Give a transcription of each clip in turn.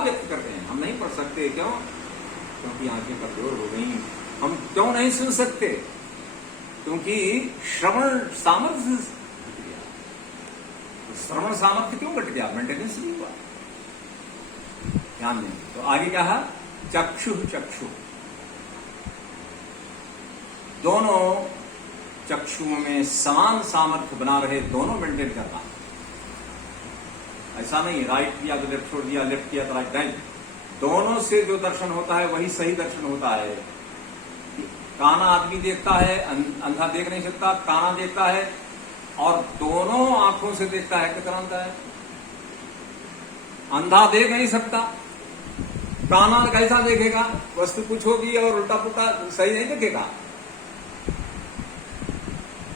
भाव व्यक्त करते हैं। हम नहीं पढ़ सकते, क्यों? क्योंकि आंखें कमजोर हो गई। हम क्यों नहीं सुन सकते? क्योंकि श्रवण सामर्थ्य घट गया। तो श्रवण सामर्थ्य क्यों घट गया? मेंटेनेंस नहीं हुआ। ध्यान दें। तो आगे क्या है? चक्षु चक्षु, दोनों चक्षुओं में समान सामर्थ्य बना रहे, दोनों मेंटेन करना। ऐसा नहीं राइट किया तो लेफ्ट छोड़ दिया, लेफ्ट किया तो राइट नहीं। दोनों से जो दर्शन होता है वही सही दर्शन होता है। काना आदमी देखता है, अंधा देख नहीं सकता, काना देखता है, और दोनों आंखों से देखता है। कितना अंतर है? अंधा देख नहीं सकता, काना कैसा देखेगा? वस्तु कुछ होगी और उल्टा पुल्टा सही नहीं देखेगा।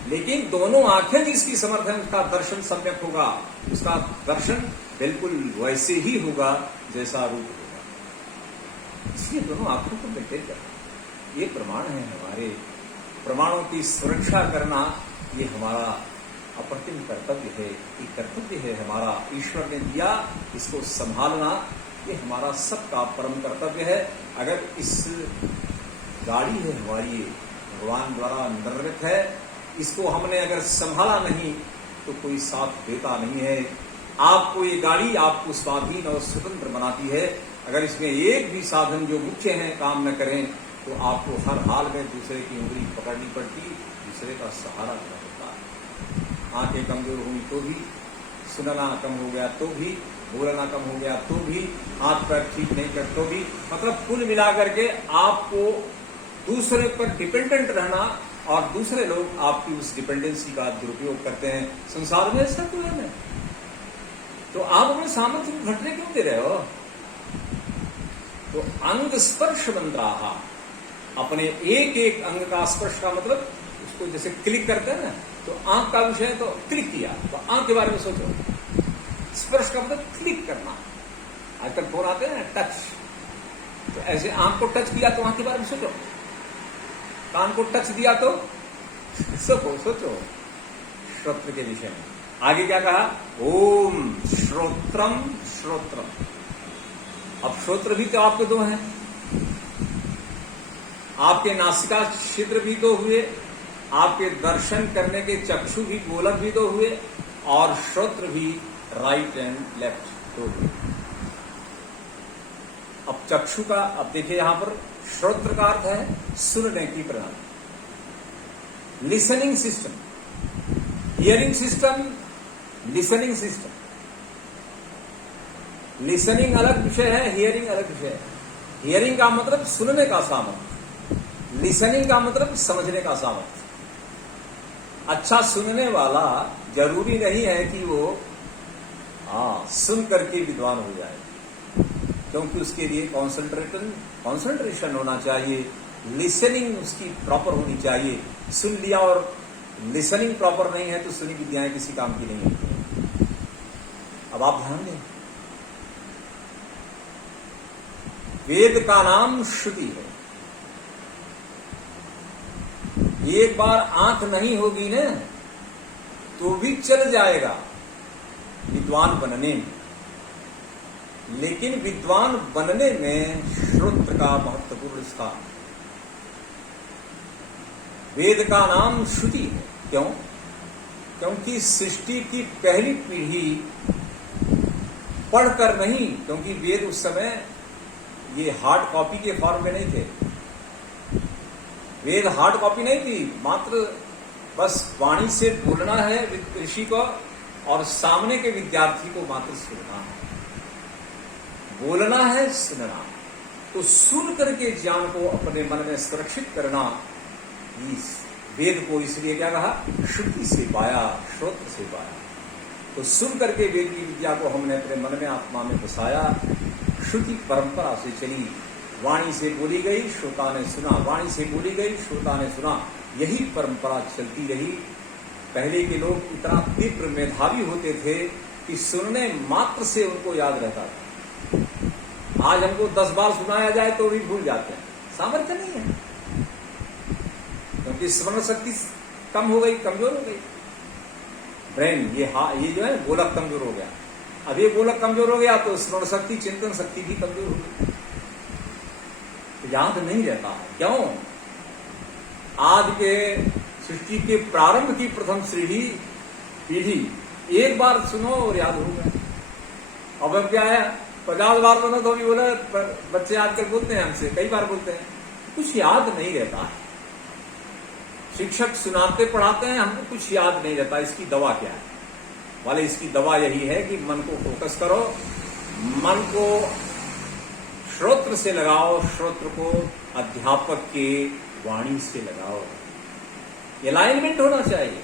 लेकिन दोनों आंखें जिसकी समर्थ है उसका दर्शन सम्यक होगा, उसका दर्शन बिल्कुल वैसे ही होगा जैसा रूप होगा। इसलिए दोनों आंखों को मेंटेन करना ये प्रमाण है। हमारे प्रमाणों की सुरक्षा करना ये हमारा अप्रतिम कर्तव्य है। ये कर्तव्य है हमारा, ईश्वर ने दिया, इसको संभालना ये हमारा सबका परम कर्तव्य है। अगर इस गाड़ी है हमारी, भगवान द्वारा निर्मित है, इसको हमने अगर संभाला नहीं तो कोई साथ देता नहीं है। आपको ये गाड़ी आपको स्वाधीन और स्वतंत्र बनाती है। अगर इसमें एक भी साधन जो मुख्य है काम न करें तो आपको हर हाल में दूसरे की उंगली पकड़नी पड़ती, दूसरे का सहारा लेना पड़ता है। आंखें कमजोर हुई तो भी, सुनना कम हो गया तो भी, बोलना कम हो गया तो भी, हाथ पैर ठीक नहीं कर तो भी, मतलब कुल मिलाकर के आपको दूसरे पर डिपेंडेंट रहना, और दूसरे लोग आपकी उस डिपेंडेंसी का दुरुपयोग करते हैं। संसार में ऐसा क्यों है? तो आप अपने सामर्थ्य को घटने क्यों दे रहे हो? तो अंग स्पर्श मंत्राहा, अपने एक एक अंग का स्पर्श का मतलब उसको जैसे क्लिक करते हैं ना, तो आंख का विषय है तो क्लिक किया, तो आंख के बारे में सोचो। स्पर्श का मतलब क्लिक करना। आजकल फोन आते हैं टच, तो ऐसे आंख को टच किया तो आंख के बारे में सोचो, कान को टच दिया तो सोचो श्रोत्र के विषय में। आगे क्या कहा? ओम श्रोत्रम श्रोत्रम। अब श्रोत्र भी तो आपके दो हैं, आपके नासिका छिद्र भी तो हुए, आपके दर्शन करने के चक्षु भी, गोलक भी तो हुए, और श्रोत्र भी राइट एंड लेफ्ट दो हुए। अब चक्षु का, अब देखिए यहां पर श्रोत्र का अर्थ है सुनने की प्रणाली, listening system, hearing system, listening system. Listening अलग विषय है, हियरिंग अलग विषय है। हियरिंग का मतलब सुनने का सामर्थ्य, लिसनिंग का मतलब समझने का सामर्थ्य। अच्छा सुनने वाला जरूरी नहीं है कि वो सुन करके विद्वान हो जाए, क्योंकि उसके लिए कॉन्सेंट्रेशन होना चाहिए, लिसनिंग उसकी प्रॉपर होनी चाहिए। सुन लिया और लिसनिंग प्रॉपर नहीं है तो सुनी विद्याएं किसी काम की नहीं होती। अब आप ध्यान दें, वेद का नाम श्रुति है। एक बार आंख नहीं होगी ना तो भी चल जाएगा विद्वान बनने में, लेकिन विद्वान बनने में श्रोत्र का महत्वपूर्ण स्थान। वेद का नाम श्रुति है। क्यों? क्योंकि सृष्टि की पहली पीढ़ी पढ़कर नहीं, क्योंकि वेद उस समय ये हार्ड कॉपी के फॉर्म में नहीं थे। वेद हार्ड कॉपी नहीं थी, मात्र बस वाणी से बोलना है ऋषि को और सामने के विद्यार्थी को मात्र सुनना है, बोलना है, सुनना। तो सुन करके ज्ञान को अपने मन में सुरक्षित करना, इस वेद को इसलिए क्या कहा? श्रुति से पाया, श्रोत्र से पाया। तो सुन करके वेद की विद्या को हमने अपने मन में, आत्मा में बसाया। श्रुति परंपरा से चली, वाणी से बोली गई, श्रोता ने सुना, वाणी से बोली गई, श्रोता ने सुना, यही परंपरा चलती रही। पहले के लोग इतना तीव्र मेधावी होते थे कि सुनने मात्र से उनको याद रहता था। आज हमको 10 बार सुनाया जाए तो भी भूल जाते हैं, सामर्थ्य नहीं है, क्योंकि स्मरण शक्ति कम हो गई, कमजोर हो गई। ब्रेन ये जो है गोलक कमजोर हो गया। अब ये गोलक कमजोर हो गया तो स्मरण शक्ति, चिंतन शक्ति भी कमजोर हो गई, तो याद नहीं रहता है। क्यों? आज के सृष्टि के प्रारंभ की प्रथम पीढ़ी एक बार सुनो और याद हो गया। अब क्या है, 50 बार सुनो तो भी बोले, बच्चे आजकल बोलते हैं हमसे, कई बार बोलते हैं, कुछ याद नहीं रहता है। शिक्षक सुनाते पढ़ाते हैं, हमको कुछ याद नहीं रहता। इसकी दवा क्या है? वाले इसकी दवा यही है कि मन को फोकस करो, मन को श्रोत्र से लगाओ, श्रोत्र को अध्यापक के वाणी से लगाओ। अलाइनमेंट होना चाहिए।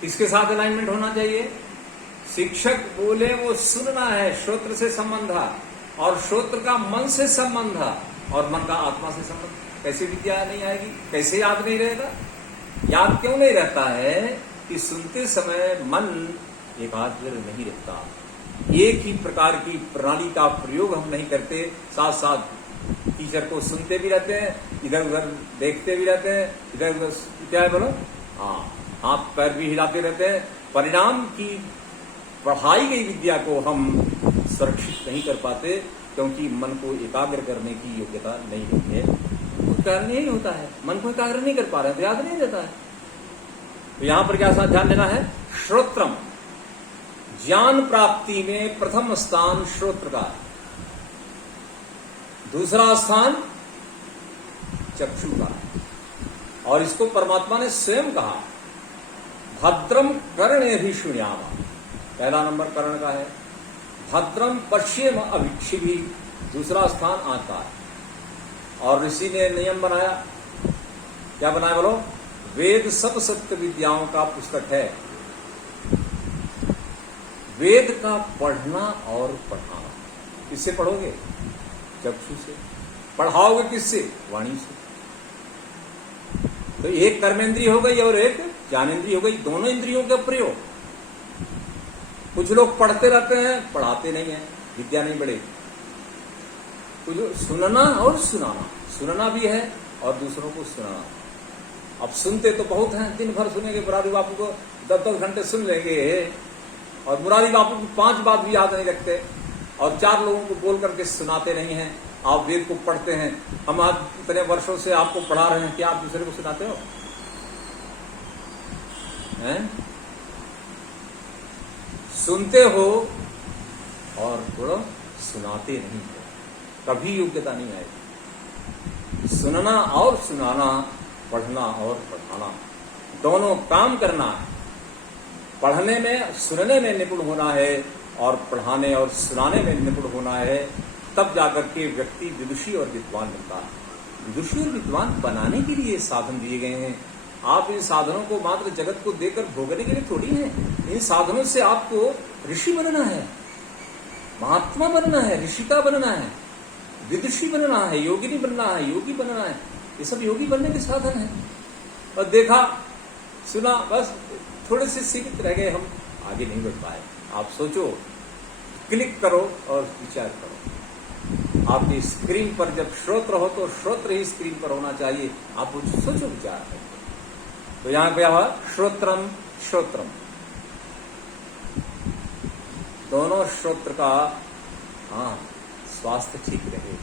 किसके साथ अलाइनमेंट होना चाहिए? शिक्षक बोले वो सुनना है, श्रोत्र से संबंध है, और श्रोत्र का मन से संबंध है, और मन का आत्मा से संबंध। कैसे विद्या नहीं आएगी? कैसे याद नहीं रहेगा? याद क्यों नहीं रहता है कि सुनते समय मन एकाग्र नहीं रहता। एक ही प्रकार की प्रणाली का प्रयोग हम नहीं करते, साथ साथ टीचर को सुनते भी रहते हैं, इधर उधर देखते भी रहते हैं, इधर उधर क्या है बोलो, हाँ, हाथ पैर भी हिलाते रहते हैं। परिणाम की पढ़ाई गई विद्या को हम सुरक्षित नहीं कर पाते, क्योंकि मन को एकाग्र करने की योग्यता नहीं होती है। कारण यही होता है, मन को एकाग्र नहीं कर पा रहे तो याद नहीं रहता है। तो यहां पर क्या ध्यान देना है? श्रोत्रम, ज्ञान प्राप्ति में प्रथम स्थान श्रोत्र का, दूसरा स्थान चक्षु का, और इसको परमात्मा ने स्वयं कहा, भद्रम कर्णेभिशृणुयाम। पहला नंबर कर्ण का है, भद्रम पश्येम अभिक्षिभि, दूसरा स्थान आंख का है। और ऋषि ने नियम बनाया, क्या बनाया बोलो? वेद सब सत्य विद्याओं का पुस्तक है। वेद का पढ़ना और पढ़ाना, किससे पढ़ोगे? चक्षु से। पढ़ाओगे किससे? वाणी से। तो एक कर्मेंद्रिय हो गई और एक ज्ञानेंद्रिय हो गई, दोनों इंद्रियों का प्रयोग। कुछ लोग पढ़ते रहते हैं, पढ़ाते नहीं है, विद्या नहीं बढ़ेगी। कुछ सुनना और सुनाना, सुनना भी है और दूसरों को सुनाना। अब सुनते तो बहुत हैं, दिन भर सुनेंगे, मुरारी बापू को 10-10 घंटे सुन लेंगे, और मुरारी बापू की 5 बात भी याद नहीं रखते, और 4 लोगों को बोल करके सुनाते नहीं हैं। आप वेद को पढ़ते हैं, हम आज इतने वर्षों से आपको पढ़ा रहे हैं, क्या आप दूसरे को सुनाते हो? हैं? सुनते हो और बोलो सुनाते नहीं हो, कभी योग्यता नहीं आएगी। सुनना और सुनाना, पढ़ना और पढ़ाना, दोनों काम करना है। पढ़ने में, सुनने में निपुण होना है, और पढ़ाने और सुनाने में निपुण होना है, तब जाकर के व्यक्ति विदुषी और विद्वान बनता है। विदुषी और विद्वान बनाने के लिए साधन दिए गए हैं। आप इन साधनों को मात्र जगत को देकर भोगने के लिए थोड़ी है। इन साधनों से आपको ऋषि बनना है, महात्मा बनना है, ऋषिका बनना है, विदुषी बनना है, योगिनी बनना है, योगी बनना है। ये सब योगी बनने के साधन है। और देखा, सुना, बस थोड़े से सीमित रह गए, हम आगे नहीं बढ़ पाए। आप सोचो, क्लिक करो और विचार करो। आपकी स्क्रीन पर जब श्रोत्र हो तो श्रोत्र ही स्क्रीन पर होना चाहिए। आप सोचो, विचार करो। तो यहां क्या हुआ? श्रोत्रम श्रोत्रम, दोनों श्रोत्र का स्वास्थ्य ठीक रहे।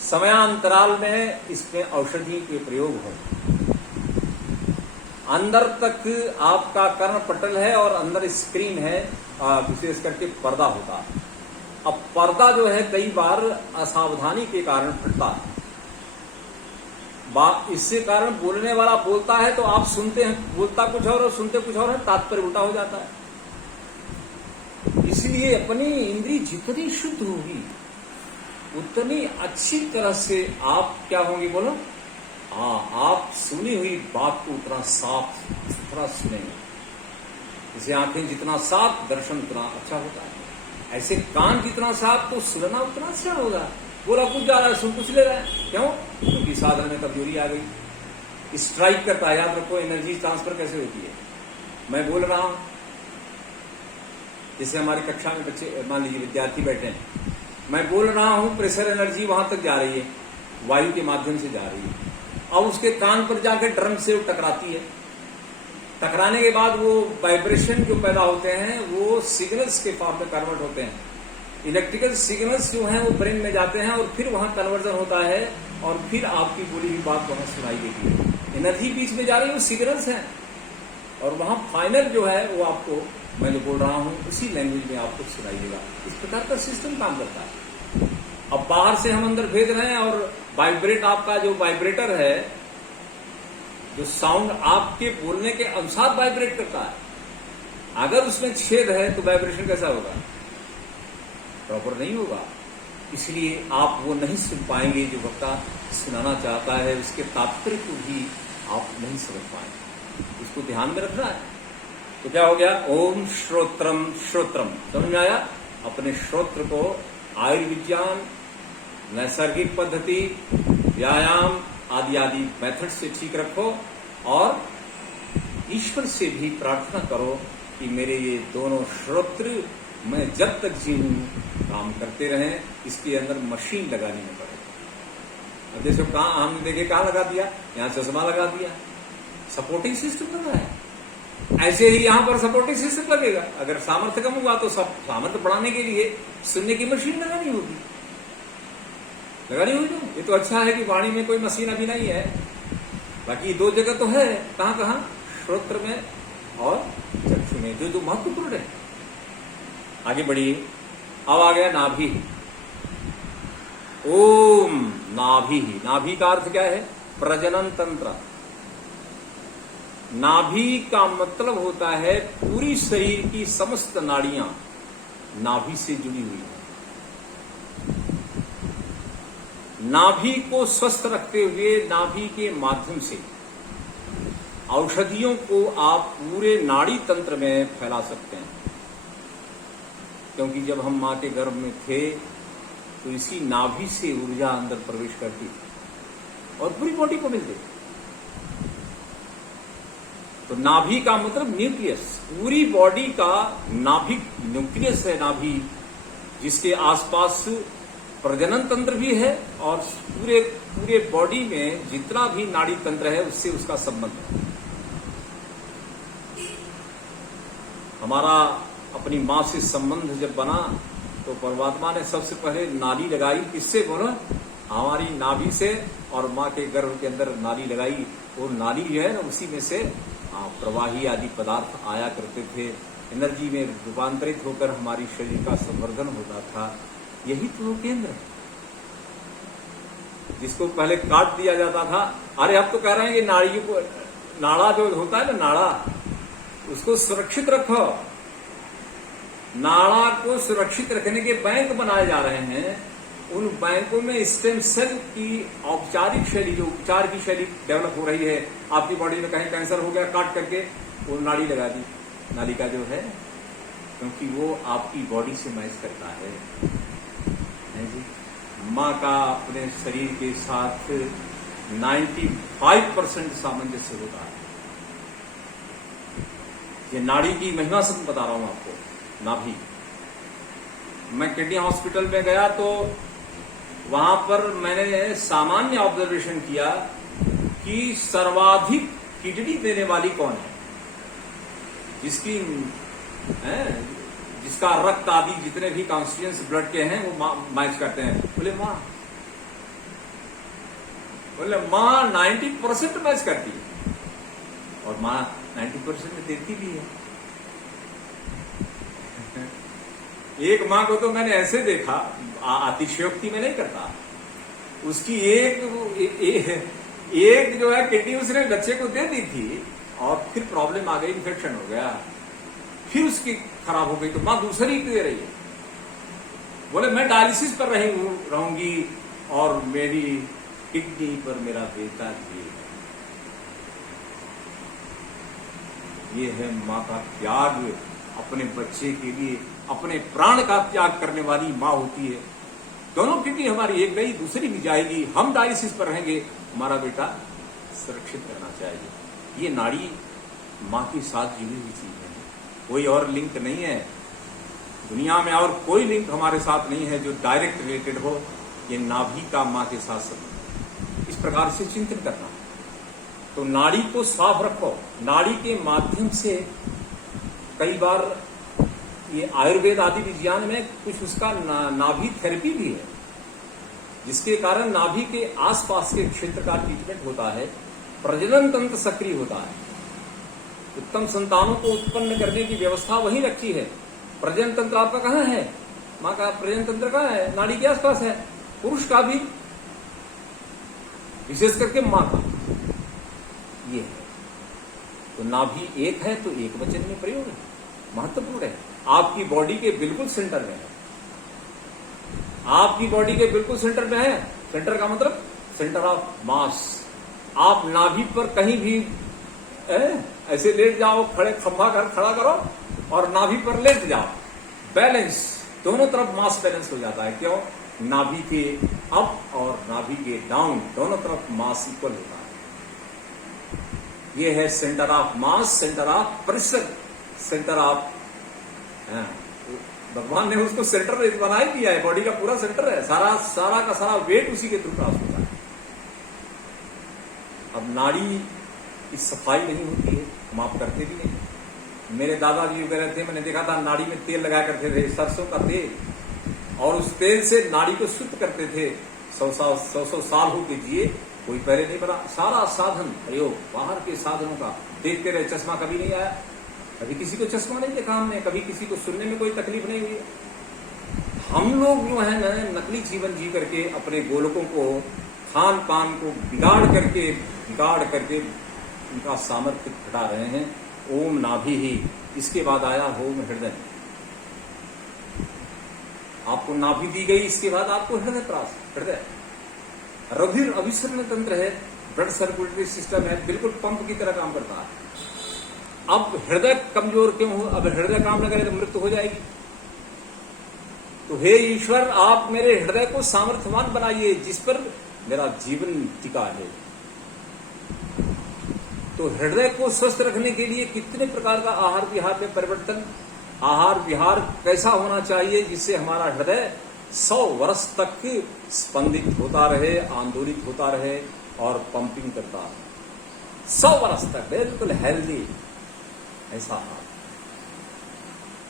समयांतराल में इसमें औषधि के प्रयोग हो। अंदर तक आपका कर्ण पटल है और अंदर स्क्रीन है, विशेष करके पर्दा होता है। अब पर्दा जो है कई बार असावधानी के कारण फटता है। इससे कारण बोलने वाला बोलता है तो आप सुनते हैं, बोलता कुछ और सुनते कुछ और है, तात्पर्य उल्टा हो जाता है। इसलिए अपनी इंद्री जितनी शुद्ध होगी उतनी अच्छी तरह से आप क्या होंगे बोलो? आप सुनी हुई बात को उतना साफ सुथरा सुनेंगे। जैसे आंखें जितना साफ, दर्शन उतना अच्छा होता है। ऐसे कान जितना साफ तो सुनना उतना अच्छा होगा। बोला कुछ जा रहा है, सुन कुछ ले रहा है। क्यों? क्योंकि साधन में कमजोरी आ गई। स्ट्राइक करता है, याद रखो, एनर्जी ट्रांसफर कैसे होती है। मैं बोल रहा हूं, जैसे हमारी कक्षा में बच्चे, मान लीजिए विद्यार्थी बैठे हैं, मैं बोल रहा हूं, प्रेशर एनर्जी वहां तक जा रही है, वायु के माध्यम से जा रही है। अब उसके कान पर जाकर ड्रम से टकराती है, टकराने के बाद वो वाइब्रेशन जो पैदा होते हैं वो सिग्नल्स के फॉर्म में कन्वर्ट होते हैं। इलेक्ट्रिकल सिग्नल्स जो हैं वो ब्रेन में जाते हैं और फिर वहां कन्वर्जन होता है और फिर आपकी बोली हुई बात वहां सुनाई देती है। एनर्जी बीच में जा रही है, वो सिग्नल्स हैं और वहां फाइनल जो है वो आपको, मैं जो बोल रहा हूं उसी लैंग्वेज में आपको सुनाई देगा। इस प्रकार का सिस्टम काम करता है। अब बाहर से हम अंदर भेज रहे हैं और वाइब्रेट, आपका जो वाइब्रेटर है, जो साउंड आपके बोलने के अनुसार वाइब्रेट करता है, अगर उसमें छेद है तो वाइब्रेशन कैसा होगा? प्रॉपर नहीं होगा। इसलिए आप वो नहीं सुन पाएंगे जो वक्ता सुनाना चाहता है, उसके तात्पर्य को भी आप नहीं समझ पाएंगे। इसको ध्यान में रखना है। तो क्या हो गया? ओम श्रोत्रम श्रोत्रम, समझ में आया? अपने श्रोत्र को आयुर्विज्ञान, नैसर्गिक पद्धति, व्यायाम आदि आदि मेथड से ठीक रखो और ईश्वर से भी प्रार्थना करो कि मेरे ये दोनों श्रोत्र मैं जब तक जीऊं काम करते रहें। इसके अंदर मशीन लगानी नहीं पड़ेगी। अब जैसे कहाँ हमने देखे, कहाँ लगा दिया? यहाँ चश्मा लगा दिया, सपोर्टिंग सिस्टम लगा है। ऐसे ही यहाँ पर सपोर्टिंग सिस्टम लगेगा। अगर सामर्थ्य कम हुआ तो सामर्थ्य बढ़ाने के लिए सुनने की मशीन लगानी होगी। लगानी होगी ना। ये तो अच्छा है कि वाणी में कोई मशीन अभी नहीं है, बाकी दो जगह तो है। कहाँ कहाँ? श्रोत्र में और चक्षु में, जो जो महत्वपूर्ण है। आगे बढ़िए। अब आ गया नाभि। ओम नाभि। नाभि का अर्थ क्या है? प्रजनन तंत्र। नाभि का मतलब होता है पूरी शरीर की समस्त नाड़ियां नाभि से जुड़ी हुई है। नाभि को स्वस्थ रखते हुए नाभि के माध्यम से औषधियों को आप पूरे नाड़ी तंत्र में फैला सकते हैं। क्योंकि जब हम मां के गर्भ में थे तो इसी नाभि से ऊर्जा अंदर प्रवेश करती थी और पूरी बॉडी को मिलती। तो नाभि का मतलब न्यूक्लियस, पूरी बॉडी का नाभिक न्यूक्लियस है नाभि, जिसके आसपास प्रजनन तंत्र भी है और पूरे पूरे बॉडी में जितना भी नाड़ी तंत्र है उससे उसका संबंध है। हमारा अपनी मां से संबंध जब बना तो परमात्मा ने सबसे पहले नाली लगाई। किससे बोलो? हमारी नाभि से, और मां के गर्भ के अंदर नाली लगाई। और नाली जो है ना, उसी में से प्रवाही आदि पदार्थ आया करते थे, एनर्जी में रूपांतरित होकर हमारी शरीर का संवर्धन होता था। यही तो वो केंद्र है जिसको पहले काट दिया जाता था। अरे अब तो कह रहे हैं कि नाड़ियों को, नाड़ा जो होता है ना, नाड़ा, उसको सुरक्षित रखो। नाड़ा को सुरक्षित रखने के बैंक बनाए जा रहे हैं। उन बैंकों में स्टेम सेल की औपचारिक शैली, जो उपचार की शैली डेवलप हो रही है। आपकी बॉडी में कहीं कैंसर हो गया, काट करके वो नाड़ी लगा दी, नालिका जो है, क्योंकि वो आपकी बॉडी से मैच करता है जी। मां का अपने शरीर के साथ 95% सामंजस्य होता है। ये नाड़ी की महिमा से बता रहा हूं आपको। नाभि, मैं किडनी हॉस्पिटल में गया तो वहां पर मैंने सामान्य ऑब्जर्वेशन किया कि सर्वाधिक किडनी देने वाली कौन है, जिसकी जिसका रक्त आदि जितने भी कॉन्स्टिट्यूएंट्स ब्लड के हैं वो मैच करते हैं। बोले मां, बोले मां 90% मैच करती है और मां 90% में देती भी है। एक मां को तो मैंने ऐसे देखा, अतिशयोक्ति में नहीं करता, उसकी एक जो है किडनी उसने बच्चे को दे दी थी और फिर प्रॉब्लम आ गई, इन्फेक्शन हो गया, फिर उसकी खराब हो गई तो मां दूसरी दे रही है। बोले मैं डायलिसिस पर रहूंगी और मेरी किडनी पर मेरा बेटा भी है। ये है मां का त्याग, अपने बच्चे के लिए अपने प्राण का त्याग करने वाली मां होती है। दोनों किडनी हमारी, एक गई दूसरी भी जाएगी, हम डायलिसिस पर रहेंगे, हमारा बेटा सुरक्षित रहना चाहिए। ये नाड़ी मां के साथ जुड़ी हुई चीज है, कोई और लिंक नहीं है दुनिया में, और कोई लिंक हमारे साथ नहीं है जो डायरेक्ट रिलेटेड हो। ये नाभि का मां के साथ संबंध, इस प्रकार से चिंतन करना। तो तो नाड़ी को साफ रखो। नाड़ी के माध्यम से कई बार ये आयुर्वेद आदि विज्ञान में कुछ उसका नाभि थेरेपी भी है, जिसके कारण नाभि के आसपास के क्षेत्र का ट्रीटमेंट होता है, प्रजनन तंत्र सक्रिय होता है, उत्तम संतानों को उत्पन्न करने की व्यवस्था वहीं रखी है। प्रजनन तंत्र आपका कहाँ है? माँ का प्रजनन तंत्र कहाँ है? नाड़ी के आसपास है। पुरुष का भी, विशेष करके माँ का ये है। तो नाभि एक है तो एक वचन में प्रयोग है, महत्वपूर्ण है। आपकी बॉडी के बिल्कुल सेंटर में है, आपकी बॉडी के बिल्कुल सेंटर में है। सेंटर का मतलब सेंटर ऑफ मास। आप नाभि पर कहीं भी ऐसे लेट जाओ, खड़े खंभा कर खड़ा करो और नाभि पर लेट जाओ, बैलेंस, दोनों तरफ मास बैलेंस हो जाता है। क्यों? नाभि के अप और नाभि के डाउन दोनों तरफ मास इक्वल होता है। ये है centre of mass, centre of pressure, centre of, भगवान ने उसको सेंटर बना ही दिया है, बॉडी का पूरा सेंटर है, सारा का सारा वेट उसी के थ्रू पास होता है। अब नाड़ी की सफाई नहीं होती है, हम आप करते भी नहीं। मेरे दादाजी वगैरह थे, मैंने देखा था नाड़ी में तेल लगाया करते थे, सरसों का तेल, और उस तेल से नाड़ी को शुद्ध करते थे। 100 साल हो के जिए, कोई पहले नहीं बना। सारा साधन प्रयोग बाहर के साधनों का देखते रहे, चश्मा कभी नहीं आया, कभी किसी को चश्मा नहीं देखा हमने, कभी किसी को सुनने में कोई तकलीफ नहीं हुई। हम लोग जो है ना, नकली जीवन जी करके अपने गोलकों को, खान पान को बिगाड़ करके उनका सामर्थ्य घटा रहे हैं। ओम नाभि ही, इसके बाद आया ओम हृदय। आपको नाभि दी गई, इसके बाद आपको हृदय प्राप्त। हृदय रुधिर अभिसरण तंत्र है, ब्लड सर्कुलेटरी सिस्टम है, बिल्कुल पंप की तरह काम करता है। अब हृदय कमजोर क्यों हो? अब हृदय काम न करे तो मृत्यु हो जाएगी। तो हे ईश्वर, आप मेरे हृदय को सामर्थ्यवान बनाइए, जिस पर मेरा जीवन टिका है। तो हृदय को स्वस्थ रखने के लिए कितने प्रकार का आहार विहार में परिवर्तन, आहार विहार कैसा होना चाहिए जिससे हमारा हृदय 100 वर्ष तक स्पंदित होता रहे, आंदोलित होता रहे और पंपिंग करता रहे 100 वर्ष तक, बिल्कुल हेल्दी। ऐसा हार्ट,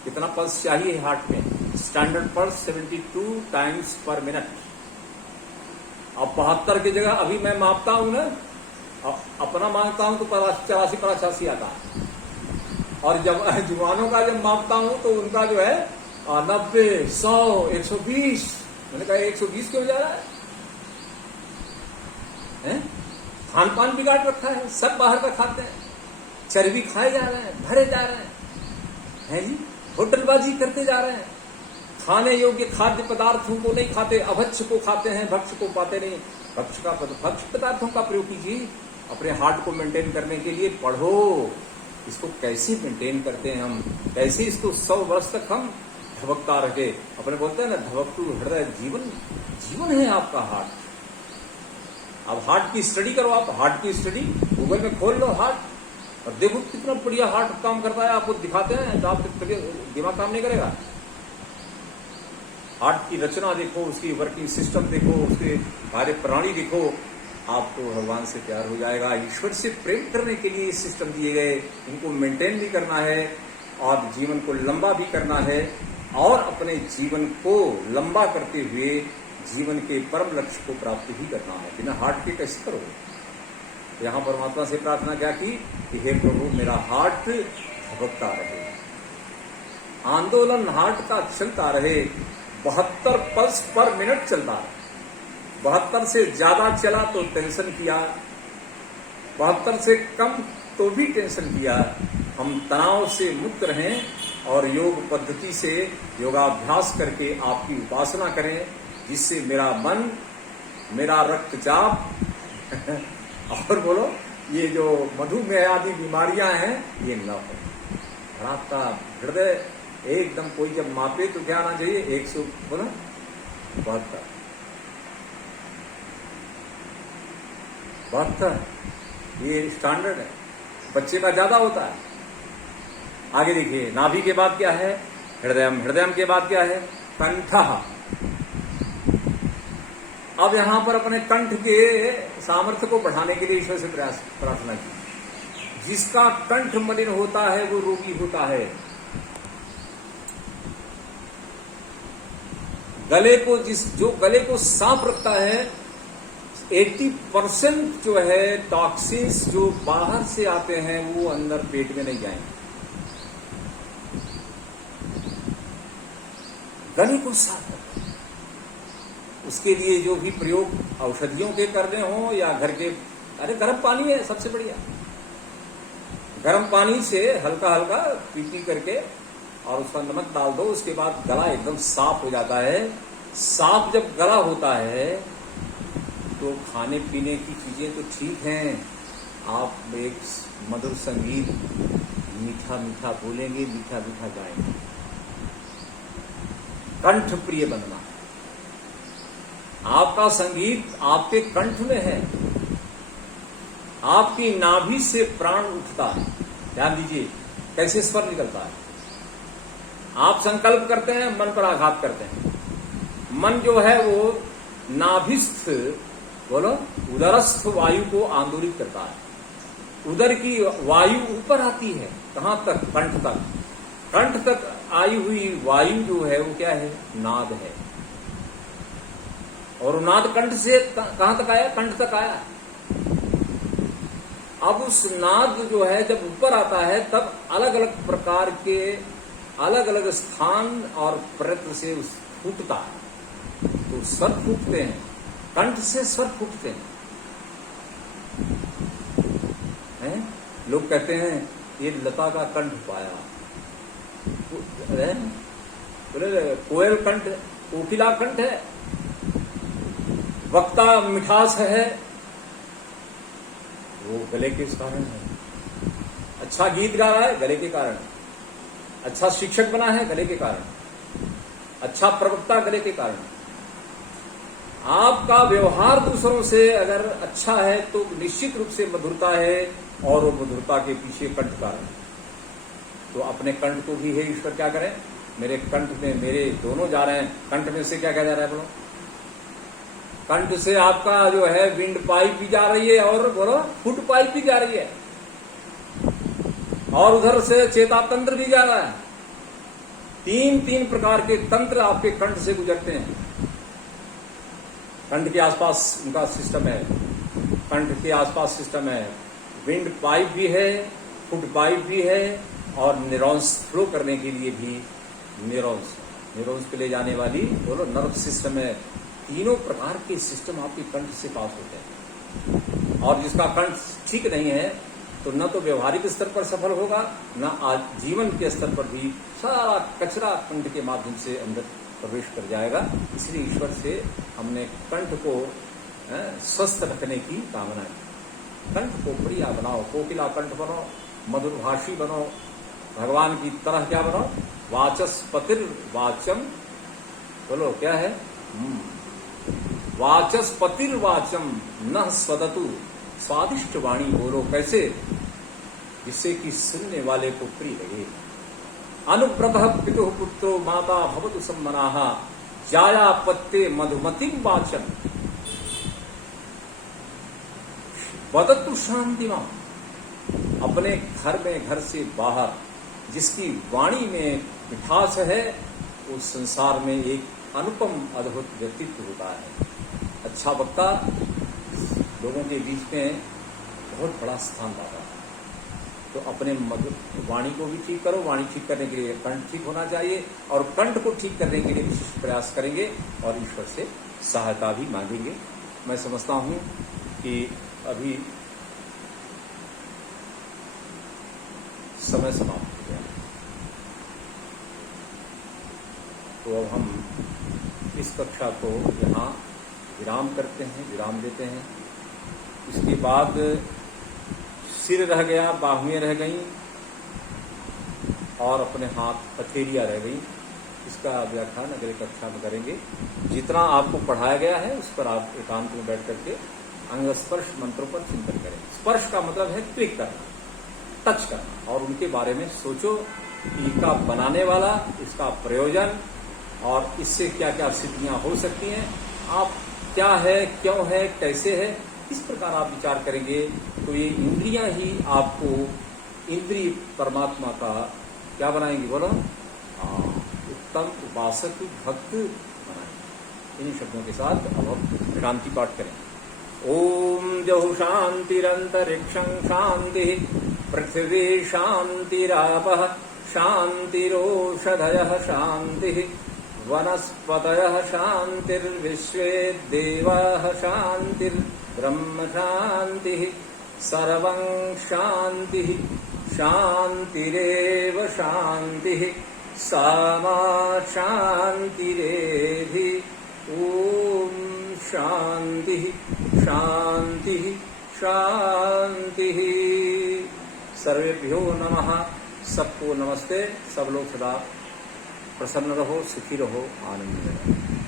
कितना पल्स चाहिए हार्ट में? स्टैंडर्ड पल्स 72 टाइम्स पर मिनट। अब 72 की जगह अभी मैं मापता हूं ना, अपना मांगता हूं तो 84-85 आता है, और जब जुबानों का जब मापता हूं तो उनका जो है 90, 100, 120। मैंने कहा 120 क्यों जा रहा है? खान पान बिगाड़ रखा है, सब बाहर का खाते हैं, चर्बी खाए जा रहे हैं, भरे जा रहे हैं जी, होटलबाजी करते जा रहे हैं, खाने योग्य खाद्य पदार्थों को नहीं खाते, अभक्ष को खाते हैं, भक्ष को पाते नहीं। भक्ष पदार्थों का प्रयोग कीजिए अपने हार्ट को मेंटेन करने के लिए। पढ़ो इसको कैसे मेंटेन करते हैं हम, कैसे इसको 100 वर्ष तक हम धबकता रखे। अपने बोलते हैं ना, धबकतु हृदय जीवन है आपका हार्ट। अब हार्ट की स्टडी करो, आप हार्ट की स्टडी गूगल में खोल लो हार्ट, और देखो कितना बढ़िया हार्ट काम करता है। आपको दिखाते हैं तो आपके दिमाग काम नहीं करेगा। हार्ट की रचना देखो, उसकी वर्किंग सिस्टम देखो, उसके कार्य प्रणाली देखो, आपको भगवान से प्यार हो जाएगा। ईश्वर से प्रेम करने के लिए सिस्टम दिए गए, इनको मेंटेन भी करना है और जीवन को लंबा भी करना है, और अपने जीवन को लंबा करते हुए जीवन के परम लक्ष्य को प्राप्त भी करना है। बिना हार्ट के कैसे करोगे? यहाँ परमात्मा से प्रार्थना क्या की कि हे प्रभु, मेरा हार्ट धबकता रहे, आंदोलन हार्ट का चलता रहे, 72 पल्स पर मिनट चलता है। 72 से ज्यादा चला तो टेंशन किया, 72 से कम तो भी टेंशन किया। हम तनाव से मुक्त रहें और योग पद्धति से योगाभ्यास करके आपकी उपासना करें, जिससे मेरा मन, मेरा रक्तचाप और बोलो ये जो मधुमेह आदि बीमारियां हैं ये न हो। आपका हृदय एकदम, कोई जब मापे तो क्या आना चाहिए? 100 बोला 72, ये स्टैंडर्ड है। बच्चे का ज्यादा होता है। आगे देखिए, नाभि के बाद क्या है? हृदयम। हृदयम के बाद क्या है? कंठ। अब यहां पर अपने कंठ के सामर्थ्य को बढ़ाने के लिए ईश्वर से प्रार्थना की। जिसका कंठ मलिन होता है वो रोगी होता है। जो गले को साफ रखता है, 80% जो है टॉक्सिन्स जो बाहर से आते हैं वो अंदर पेट में नहीं जाएंगे। गले को साफ रखता है। उसके लिए जो भी प्रयोग औषधियों के करने हो या घर के, अरे गर्म पानी है सबसे बढ़िया। गर्म पानी से हल्का हल्का पी करके और उसका नमक डाल दो, उसके बाद गला एकदम साफ हो जाता है। साफ जब गला होता है तो खाने पीने की चीजें तो ठीक हैं, आप एक मधुर संगीत मीठा मीठा बोलेंगे, मीठा मीठा गाएंगे। कंठ प्रिय बनना, आपका संगीत आपके कंठ में है। आपकी नाभि से प्राण उठता है। ध्यान दीजिए कैसे स्वर निकलता है। आप संकल्प करते हैं, मन पर आघात करते हैं। मन जो है वो नाभिस्थ, बोलो, उदरस्थ वायु को आंदोलित करता है। उदर की वायु ऊपर आती है, कहां तक? कंठ तक। कंठ तक आई हुई वायु जो है वो क्या है? नाद है। और नाद कंठ से कहां तक आया? कंठ तक आया। अब उस नाद जो है जब ऊपर आता है तब अलग अलग प्रकार के अलग अलग स्थान और प्रयत्न से फूटता है। तो स्वर फूटते हैं, कंठ से स्वर फूटते हैं। लोग कहते हैं ये लता का कंठ पाया, बोले कोयल कंठ, कोकिला कंठ है, वक्ता मिठास है, वो गले के कारण है। अच्छा गीत गा रहा है, गले के कारण। अच्छा शिक्षक बना है, गले के कारण। अच्छा प्रवक्ता, गले के कारण। आपका व्यवहार दूसरों से अगर अच्छा है तो निश्चित रूप से मधुरता है, और वो मधुरता के पीछे कंठ कारण। तो अपने कंठ को भी है ईश्वर क्या करें? मेरे कंठ में मेरे दोनों जा रहे हैं। कंठ में से क्या जा रहा है? बोलो, कंठ से आपका जो है विंड पाइप भी जा रही है, और बोलो फुट पाइप भी जा रही है, और उधर से चेता तंत्र भी जा रहा है। तीन प्रकार के तंत्र आपके कंठ से गुजरते हैं। कंठ के आसपास उनका सिस्टम है, कंठ के आसपास सिस्टम है। विंड पाइप भी है, फुट पाइप भी है, और न्यूरॉन्स फ्लो करने के लिए भी न्यूरॉन्स पे ले जाने वाली बोलो नर्व सिस्टम है। तीनों प्रकार के सिस्टम आपके कंठ से पास होते हैं। और जिसका कंठ ठीक नहीं है तो न तो व्यवहारिक स्तर पर सफल होगा, न जीवन के स्तर पर भी सारा कचरा कंठ के माध्यम से अंदर प्रवेश कर जाएगा। इसलिए ईश्वर से हमने कंठ को स्वस्थ रखने की कामना की। कंठ को प्रिया बनाओ, कोकिला कंठ बनो, मधुरभाषी बनो, भगवान की तरह क्या बनो? वाचस्पतिर वाचम, बोलो क्या है? वाचस्पतिर वाचम न स्वदतु, स्वादिष्ट वाणी बोलो। कैसे? जिससे कि सुनने वाले को प्रिय लगे। अनुव्रतः पितुः पुत्रो माता भवतु सम्मनाः, जाया पत्ते मधुमतिं वाचम वदतु शांतिमां। अपने घर में, घर से बाहर जिसकी वाणी में मिठास है, उस संसार में एक अनुपम अद्भुत व्यक्तित्व होता है। अच्छा वक्ता लोगों के बीच में बहुत बड़ा स्थान पाता है। तो अपने वाणी को भी ठीक करो। वाणी ठीक करने के लिए कंठ ठीक होना चाहिए, और कंठ को ठीक करने के लिए विशिष्ट प्रयास करेंगे और ईश्वर से सहायता भी मांगेंगे। मैं समझता हूं कि अभी समय समाप्त हो गया, तो अब हम इस कक्षा को यहाँ विराम करते हैं, विराम देते हैं। इसके बाद सिर रह गया, बाहुएं रह गईं, और अपने हाथ हथेलियां रह गईं। इसका व्याख्यान अगले कक्षा में करेंगे। जितना आपको पढ़ाया गया है उस पर आप एकांत में बैठ करके अंग स्पर्श मंत्रों पर चिंतन करें। स्पर्श का मतलब है क्लिक करना, टच करना, और उनके बारे में सोचो कि इनका बनाने वाला, इसका प्रयोजन, और इससे क्या क्या सिद्धियां हो सकती हैं। आप क्या है, क्यों है, कैसे है, इस प्रकार आप विचार करेंगे तो ये इंद्रियां ही आपको इंद्रिय परमात्मा का क्या बनाएंगे, बोलो, उत्तम उपासक भक्त बनाएंगे। इन शब्दों के साथ अब हम शांति पाठ करें। ओम जहु शांतिरंतरिक्षं शांति, पृथ्वी शांतिरापः शांतिरोषधयः शांति, वनस्पतयः शांतिर्विश्वे देवाः शांतिर्ब्रह्म शांतिः, सर्वं शांतिः शांतिरेव शांतिः, सामा शांतिरेधि। ओम शांतिः शांतिः शांतिः। सर्वेभ्यो नमः। सबको नमस्ते। सब लोग सदा प्रसन्न रहो, सुखी रहो, आनंद में रहो।